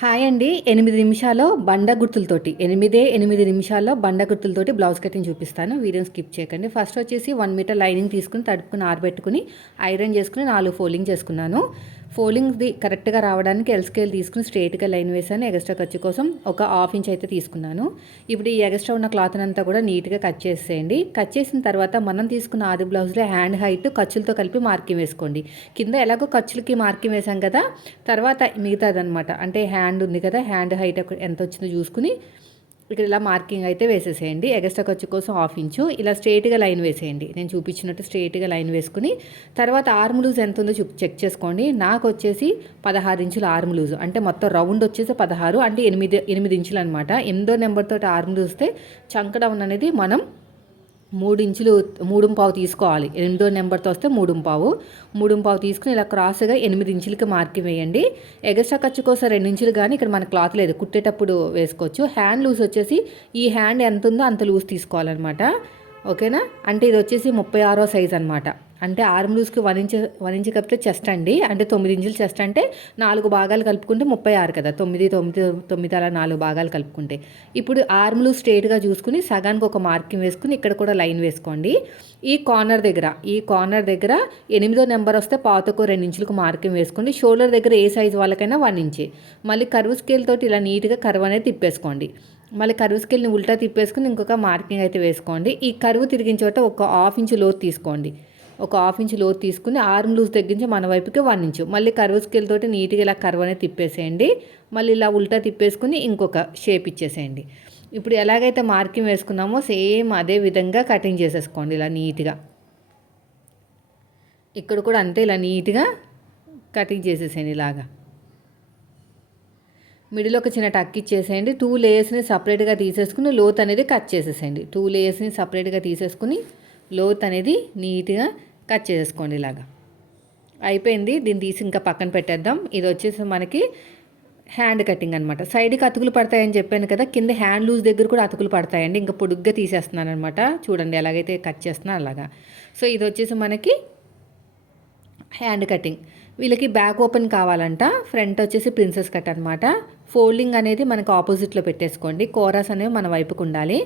Hi అండి. ఎనిమిది నిమిషాల్లో బండ గుర్తులతోటి ఎనిమిదే ఎనిమిది నిమిషాల్లో బండ గుర్తులతోటి బ్లౌజ్ కటింగ్ చూపిస్తాను. వీడియో స్కిప్ చేయకండి. ఫస్ట్ వచ్చేసి వన్ మీటర్ లైనింగ్ తీసుకుని తడుపుకుని ఆరబెట్టుకుని ఐరన్ చేసుకుని నాలుగు ఫోల్డింగ్ చేసుకున్నాను. ఫోలింగ్ది కరెక్ట్గా రావడానికి ఎల్ స్కేల్ తీసుకుని స్ట్రేట్గా లైన్ వేసాను. ఎగస్ట్రా ఖర్చు కోసం ఒక హాఫ్ ఇంచ్ అయితే తీసుకున్నాను. ఇప్పుడు ఈ ఎగస్ట్రా ఉన్న క్లాత్ అంతా కూడా నీట్గా కట్ చేసేయండి. కట్ చేసిన తర్వాత మనం తీసుకున్న ఆది బ్లౌజ్లో హ్యాండ్ హైట్ ఖర్చులతో కలిపి మార్కింగ్ వేసుకోండి. కింద ఎలాగో ఖర్చులకి మార్కింగ్ వేసాం కదా తర్వాత మిగతాదనమాట అంటే హ్యాండ్ ఉంది కదా హ్యాండ్ హైట్ ఎంత వచ్చిందో చూసుకుని ఇక్కడ ఇలా మార్కింగ్ అయితే వేసేసేయండి. ఎగస్ట్రా ఖర్చు కోసం హాఫ్ ఇంచు ఇలా స్ట్రేట్గా లైన్ వేసేయండి. నేను చూపించినట్టు స్ట్రేట్గా లైన్ వేసుకుని తర్వాత ఆర్మ్ లూజ్ ఎంత ఉందో చూ చెక్ చేసుకోండి. నాకు వచ్చేసి పదహారు ఇంచుల ఆర్మ్ లూజ్ అంటే మొత్తం రౌండ్ వచ్చేసి పదహారు అంటే ఎనిమిది ఎనిమిది ఇంచులు అనమాట ఎనిమిదో నెంబర్తో ఆర్మ్ లూజ్ చంక డౌన్ అనేది మనం మూడు ఇంచులు మూడు పావు తీసుకోవాలి. ఎనిమిదో నెంబర్తో వస్తే మూడు పావు. మూడు పావు తీసుకుని ఇలా క్రాస్గా ఎనిమిది ఇంచులకి మార్కింగ్ వేయండి. ఎగస్ట్రా ఖర్చు కోసం రెండు ఇంచులు కానీ ఇక్కడ మన క్లాత్ లేదు. కుట్టేటప్పుడు వేసుకోవచ్చు. హ్యాండ్ లూజ్ వచ్చేసి ఈ హ్యాండ్ ఎంత ఉందో అంత లూజ్ తీసుకోవాలన్నమాట. ఓకేనా? అంటే ఇది వచ్చేసి ముప్పై ఆరో సైజ్ అనమాట అంటే ఆర్మ్ లూజ్కి వన్ ఇంచ్ వన్ ఇంచ్ కలిపితే చెస్ట్ అండి. అంటే తొమ్మిది ఇంచులు చెస్ట్ అంటే నాలుగు భాగాలు కలుపుకుంటే ముప్పై ఆరు కదా. తొమ్మిది తొమ్మిది తొమ్మిది అలా నాలుగు భాగాలు కలుపుకుంటే. ఇప్పుడు ఆర్మ్ లూజ్ స్ట్రేట్గా చూసుకుని సగానికి ఒక మార్కింగ్ వేసుకుని ఇక్కడ కూడా లైన్ వేసుకోండి. ఈ కార్నర్ దగ్గర ఈ కార్నర్ దగ్గర ఎనిమిదో నెంబర్ వస్తే పాతకు రెండు ఇంచులకు మార్కింగ్ వేసుకోండి. షోల్డర్ దగ్గర ఏ సైజు వాళ్ళకైనా వన్ ఇంచే. మళ్ళీ కర్వ్ స్కేల్ తోటి ఇలా నీట్గా కర్వ్ అనేది తిప్పేసుకోండి. మళ్ళీ కరువు స్కేల్ని ఉల్టా తిప్పేసుకుని ఇంకొక మార్కింగ్ అయితే వేసుకోండి. ఈ కరువు తిరిగిన చోట ఒక హాఫ్ ఇంచు లోతు తీసుకోండి. ఒక హాఫ్ ఇంచ్ లోతు తీసుకుని ఆర్మ్ లూజ్ తగ్గించి మన వైపుకి వన్ ఇంచు మళ్ళీ కర్వ్ స్కేల్ తోటి నీట్గా ఇలా కర్వ్ అనేది తిప్పేసేయండి. మళ్ళీ ఇలా ఉల్టా తిప్పేసుకుని ఇంకొక షేప్ ఇచ్చేసేయండి. ఇప్పుడు ఎలాగైతే మార్కింగ్ వేసుకున్నామో సేమ్ అదే విధంగా కటింగ్ చేసేసుకోండి ఇలా నీట్గా. ఇక్కడ కూడా అంతే ఇలా నీట్గా కటింగ్ చేసేసేయండి ఇలాగా. మిడిల్ ఒక చిన్న టక్ ఇచ్చేసేయండి. టూ లేయర్స్ని సపరేట్గా తీసేసుకుని లోత్ అనేది కట్ చేసేసేయండి. టూ లేయర్స్ని సపరేట్గా తీసేసుకుని లోత్ అనేది నీట్గా కట్ చేసేసుకోండి ఇలాగా. అయిపోయింది. దీన్ని తీసి ఇంకా పక్కన పెట్టేద్దాం. ఇది వచ్చేసి మనకి హ్యాండ్ కటింగ్ అనమాట సైడ్కి అతుకులు పడతాయని చెప్పాను కదా కింద హ్యాండ్ లూజ్ దగ్గర కూడా అతుకులు పడతాయండి. ఇంకా పొడుగ్గా తీసేస్తున్నాను అనమాట చూడండి ఎలాగైతే కట్ చేస్తున్నా అలాగా. సో ఇది వచ్చేసి మనకి హ్యాండ్ కటింగ్. వీళ్ళకి బ్యాక్ ఓపెన్ కావాలంట. ఫ్రంట్ వచ్చేసి ప్రిన్సెస్ కట్ అనమాట ఫోల్డింగ్ అనేది మనకు ఆపోజిట్లో పెట్టేసుకోండి. కోరాస్ అనేవి మన వైపుకు ఉండాలి.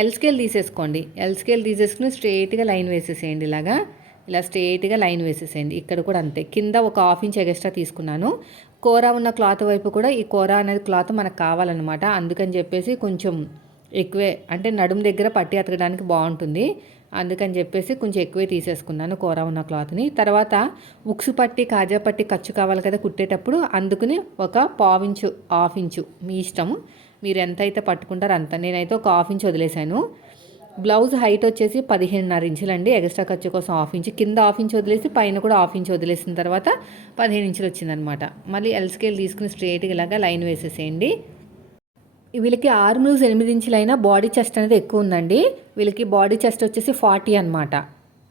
ఎల్ స్కేల్ తీసేసుకోండి. ఎల్ స్కేల్ తీసేసుకుని స్ట్రేట్గా లైన్ వేసేసేయండి ఇలాగా. ఇలా స్ట్రేట్గా లైన్ వేసేసేయండి. ఇక్కడ కూడా అంతే. కింద ఒక హాఫ్ ఇంచ్ ఎక్స్ట్రా తీసుకున్నాను. కూర ఉన్న క్లాత్ వైపు కూడా ఈ కూర అనేది క్లాత్ మనకు కావాలన్నమాట. అందుకని చెప్పేసి కొంచెం ఎక్కువే అంటే నడుము దగ్గర పట్టి అతకడానికి బాగుంటుంది. అందుకని చెప్పేసి కొంచెం ఎక్కువే తీసేసుకున్నాను కూర ఉన్న క్లాత్ని. తర్వాత ఉక్సు పట్టి కాజా పట్టి ఖర్చు కావాలి కదా కుట్టేటప్పుడు అందుకుని ఒక పావించు హాఫ్ ఇంచు మీ ఇష్టము. మీరు ఎంత అయితే పట్టుకుంటారో అంత. నేనైతే ఒక హాఫ్ ఇంచ్ వదిలేశాను బ్లౌజ్ హైట్ వచ్చేసి పదిహేనున్నర ఇంచులు అండి ఎక్స్ట్రా ఖర్చు కోసం హాఫ్ ఇంచ్. కింద హాఫ్ ఇంచ్ వదిలేసి పైన కూడా హాఫ్ ఇంచ్ వదిలేసిన తర్వాత పదిహేను ఇంచులు వచ్చిందనమాట. మళ్ళీ ఎల్ స్కేల్ తీసుకుని స్ట్రేట్గా ఇలాగా లైన్ వేసేసేయండి. వీళ్ళకి ఆర్మ్ లూజ్ ఎనిమిది ఇంచులైనా బాడీ చెస్ట్ అనేది ఎక్కువ ఉందండి. వీళ్ళకి బాడీ చెస్ట్ వచ్చేసి ఫార్టీ అనమాట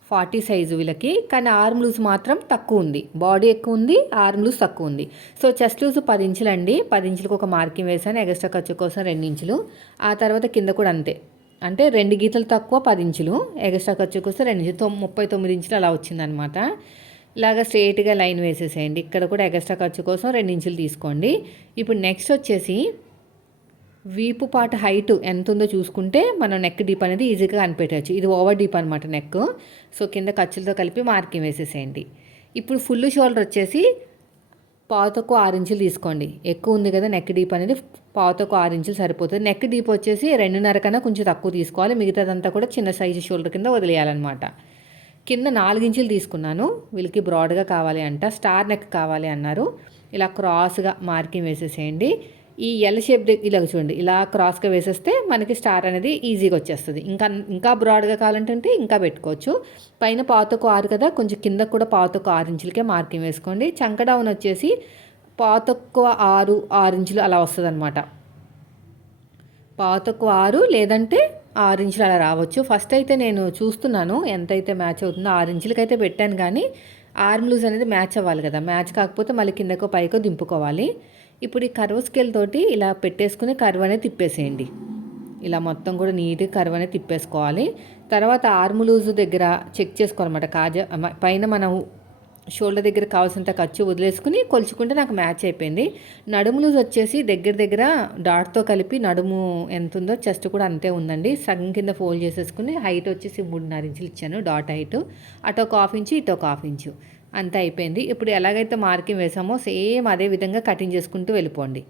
ఫార్టీ సైజు వీళ్ళకి. కానీ ఆర్మ్ లూజ్ మాత్రం తక్కువ ఉంది. బాడీ ఎక్కువ ఉంది ఆర్మ్ లూజ్ తక్కువ ఉంది. సో చెస్ట్ లూజ్ పది ఇంచులు అండి పది ఇంచులకు ఒక మార్కింగ్ వేసాను. ఎక్స్ట్రా ఖర్చు కోసం రెండు ఇంచులు. ఆ తర్వాత కింద కూడా అంతే. అంటే రెండు గీతలు తక్కువ పది ఇంచులు. ఎక్స్ట్రా ఖర్చు కోసం రెండు ఇంచులు. ముప్పై తొమ్మిది ఇంచులు అలా వచ్చిందనమాట ఇలాగ స్ట్రేట్గా లైన్ వేసేసేయండి. ఇక్కడ కూడా ఎక్స్ట్రా ఖర్చు కోసం రెండు ఇంచులు తీసుకోండి. ఇప్పుడు నెక్స్ట్ వచ్చేసి వీపు పాట హైట్ ఎంత ఉందో చూసుకుంటే మనం నెక్ డీప్ అనేది ఈజీగా కనిపెట్టవచ్చు ఇది ఓవర్ డీప్ అనమాట నెక్ సో కింద ఖర్చులతో కలిపి మార్కింగ్ వేసేసేయండి. ఇప్పుడు ఫుల్ షోల్డర్ వచ్చేసి పావుతకు ఆరు ఇంచులు తీసుకోండి. ఎక్కువ ఉంది కదా నెక్ డీప్ అనేది పావుతకు ఆరు ఇంచులు సరిపోతుంది. నెక్ డీప్ వచ్చేసి రెండున్నర కన్నా కొంచెం తక్కువ తీసుకోవాలి. మిగతాదంతా కూడా చిన్న సైజు షోల్డర్ కింద వదిలేయాలన్నమాట. కింద నాలుగు ఇంచులు తీసుకున్నాను. వీళ్ళకి బ్రాడ్గా కావాలి అంట. స్టార్ నెక్ కావాలి అన్నారు. ఇలా క్రాస్గా మార్కింగ్ వేసేసేయండి. ఈ ఎల్ షేప్ ఇలా చూడండి ఇలా క్రాస్గా వేసేస్తే మనకి స్టార్ అనేది ఈజీగా వచ్చేస్తుంది. ఇంకా ఇంకా బ్రాడ్గా కావాలంటే ఇంకా పెట్టుకోవచ్చు. పైన పాతకు ఆరు కదా కొంచెం కింద కూడా పాతకు ఆరు ఇంచులకే మార్కింగ్ వేసుకోండి. చంక డౌన్ వచ్చేసి పాతకు ఆరు ఆరు ఇంచులు అలా వస్తుంది అనమాట పాతకు ఆరు లేదంటే ఆరు ఇంచులు అలా రావచ్చు. ఫస్ట్ అయితే నేను చూస్తున్నాను ఎంతైతే మ్యాచ్ అవుతుందో ఆరు ఇంచులకైతే పెట్టాను కానీ ఆర్మ్ లూజ్ అనేది మ్యాచ్ అవ్వాలి కదా. మ్యాచ్ కాకపోతే మళ్ళీ కిందకో పైకో దింపుకోవాలి. ఇప్పుడు ఈ కర్వ్ స్కేల్ తోటి ఇలా పెట్టేసుకుని కర్వ్ అనేది తిప్పేసేయండి. ఇలా మొత్తం కూడా నీట్గా కర్వ్ అనేది తిప్పేసుకోవాలి. తర్వాత ఆర్మ్ లూజ్ దగ్గర చెక్ చేసుకోవాలన్నమాట. కాజా పైన మనం షోల్డర్ దగ్గర కావాల్సినంత ఖర్చు వదిలేసుకుని కొలుచుకుంటే నాకు మ్యాచ్ అయిపోయింది. నడుము లూజ్ వచ్చేసి దగ్గర దగ్గర డాట్తో కలిపి నడుము ఎంత ఉందో చెస్ట్ కూడా అంతే ఉందండి. సగం కింద ఫోల్డ్ చేసేసుకుని హైట్ వచ్చేసి మూడున్నర ఇంచులు ఇచ్చాను డాట్ హైట్. అటు ఒక హాఫ్ ఇంచు ఇటు ఒక హాఫ్ ఇంచు. అంత అయిపోయింది. ఇప్పుడు ఎలాగైతే మార్కింగ్ వేసామో సేమ్ అదే విధంగా కటింగ్ చేసుకుంటూ వెళ్ళిపోండి.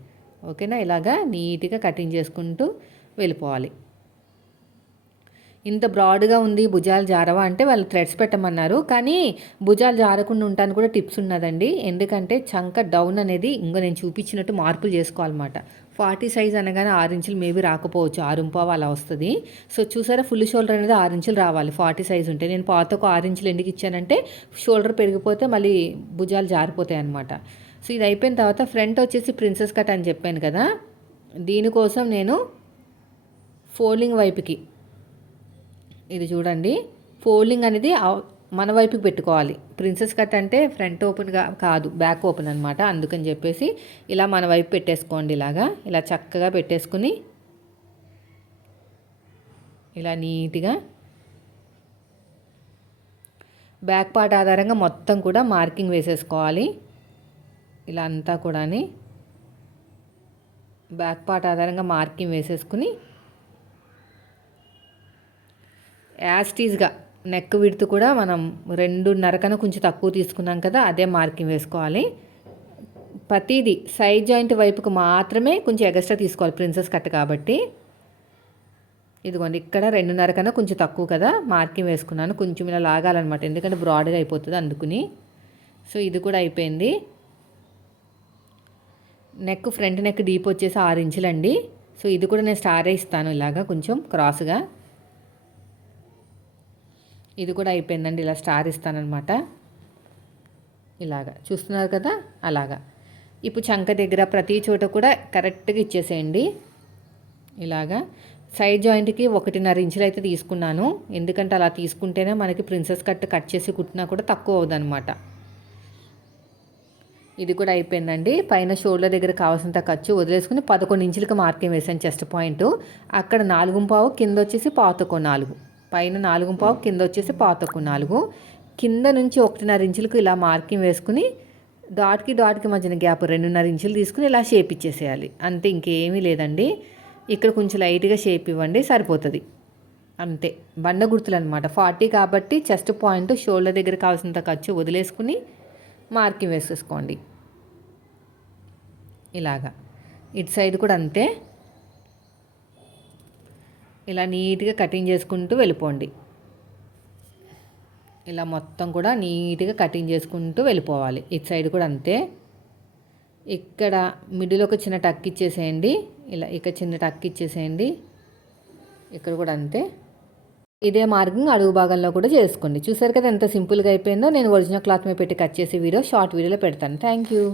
ఓకేనా? ఇలాగా నీట్గా కటింగ్ చేసుకుంటూ వెళ్ళిపోవాలి. ఇంత బ్రాడ్గా ఉంది భుజాలు జారవా అంటే వాళ్ళు థ్రెడ్స్ పెట్టమన్నారు. కానీ భుజాలు జారకుండా ఉంటాను కూడా టిప్స్ ఉన్నదండి. ఎందుకంటే చంక డౌన్ అనేది ఇంకా నేను చూపించినట్టు మార్పులు చేసుకోవాలన్నమాట. ఫార్టీ సైజ్ అనగానే ఆరు ఇంచులు మేబీ రాకపోవచ్చు. ఆరు పావు అలా వస్తుంది. సో చూసారా? ఫుల్ షోల్డర్ అనేది ఆరు ఇంచులు రావాలి. ఫార్టీ సైజ్ ఉంటే. నేను పాత ఒక ఆరు ఇంచులు ఎందుకు ఇచ్చానంటే షోల్డర్ పెరిగిపోతే మళ్ళీ భుజాలు జారిపోతాయి అనమాట సో ఇది అయిపోయిన తర్వాత ఫ్రంట్ వచ్చేసి ప్రిన్సెస్ కట్ అని చెప్పాను కదా? దీనికోసం నేను ఫోల్డింగ్ వైపుకి ఇది చూడండి. ఫోల్డింగ్ అనేది మన వైపుకి పెట్టుకోవాలి. ప్రిన్సెస్ కట్ అంటే ఫ్రంట్ ఓపెన్గా కాదు బ్యాక్ ఓపెన్ అనమాట అందుకని చెప్పేసి ఇలా మన వైపు పెట్టేసుకోండి ఇలాగా. ఇలా చక్కగా పెట్టేసుకుని ఇలా నీట్గా బ్యాక్ పార్ట్ ఆధారంగా మొత్తం కూడా మార్కింగ్ వేసేసుకోవాలి. ఇలా అంతా కూడా బ్యాక్ పార్ట్ ఆధారంగా మార్కింగ్ వేసేసుకుని యాస్టీజ్గా నెక్ విడుతు కూడా మనం రెండున్నర కన్నా కొంచెం తక్కువ తీసుకున్నాం కదా అదే మార్కింగ్ వేసుకోవాలి. ప్రతిదీ సైడ్ జాయింట్ వైపుకు మాత్రమే కొంచెం ఎగస్ట్రా తీసుకోవాలి ప్రిన్సెస్ కట్ కాబట్టి. ఇదిగోండి ఇక్కడ రెండున్నర కన్నా కొంచెం తక్కువ కదా మార్కింగ్ వేసుకున్నాను. కొంచెం ఇలా లాగాలన్నమాట ఎందుకంటే బ్రాడ్గా అయిపోతుంది అందుకుని. సో ఇది కూడా అయిపోయింది. నెక్ ఫ్రంట్ నెక్ డీప్ వచ్చేసి ఆరు ఇంచులండి. సో ఇది కూడా నేను స్టారే ఇస్తాను ఇలాగా కొంచెం క్రాస్గా ఇది కూడా అయిపోయిందండి ఇలా స్టార్ ఇస్తానమాట ఇలాగా చూస్తున్నారు కదా? అలాగా. ఇప్పుడు చంక దగ్గర ప్రతి చోట కూడా కరెక్ట్గా ఇచ్చేసేయండి. ఇలాగా. సైడ్ జాయింట్కి ఒకటిన్నర ఇంచులు అయితే తీసుకున్నాను. ఎందుకంటే అలా తీసుకుంటేనే మనకి ప్రిన్సెస్ కట్ కట్ చేసి కుట్టినా కూడా తక్కువ అవుదనమాట ఇది కూడా అయిపోయిందండి. పైన షోల్డర్ దగ్గర కావాల్సినంత ఖర్చు వదిలేసుకుని పదకొండు ఇంచులకి మార్కింగ్ వేసాను చెస్ట్ పాయింట్. అక్కడ నాలుగు పావు కింద వచ్చేసి పాతకో నాలుగు. పైన నాలుగు పావు కింద వచ్చేసి పాతకు నాలుగు. కింద నుంచి ఒకటిన్నర ఇంచులకు ఇలా మార్కింగ్ వేసుకుని డాట్కి డాట్కి మధ్యన గ్యాప్ రెండున్నర ఇంచులు తీసుకుని ఇలా షేప్ ఇచ్చేసేయాలి. అంతే ఇంకేమీ లేదండి. ఇక్కడ కొంచెం లైట్గా షేప్ ఇవ్వండి సరిపోతుంది. అంతే. బండ గుర్తులు అనమాట ఫార్టీ కాబట్టి చెస్ట్ పాయింట్ షోల్డర్ దగ్గర కావాల్సినంత ఖర్చు వదిలేసుకుని మార్కింగ్ వేసేసుకోండి. ఇలాగా. ఇటు సైడ్ కూడా అంతే. ఇలా నీట్గా కటింగ్ చేసుకుంటూ వెళ్ళిపోండి. ఇలా మొత్తం కూడా నీట్గా కటింగ్ చేసుకుంటూ వెళ్ళిపోవాలి. ఇటు సైడ్ కూడా అంతే. ఇక్కడ మిడిల్ ఒక చిన్న టక్ ఇచ్చేసేయండి. ఇలా ఇక్కడ చిన్న టక్ ఇచ్చేసేయండి. ఇక్కడ కూడా అంతే. ఇదే మార్గం అడుగు భాగంలో కూడా చేసుకోండి. చూసారు కదా ఎంత సింపుల్గా అయిపోయిందో? నేను ఒరిజినల్ క్లాత్ మీద పెట్టి కట్ చేసే వీడియో షార్ట్ వీడియోలో పెడతాను. Thank you.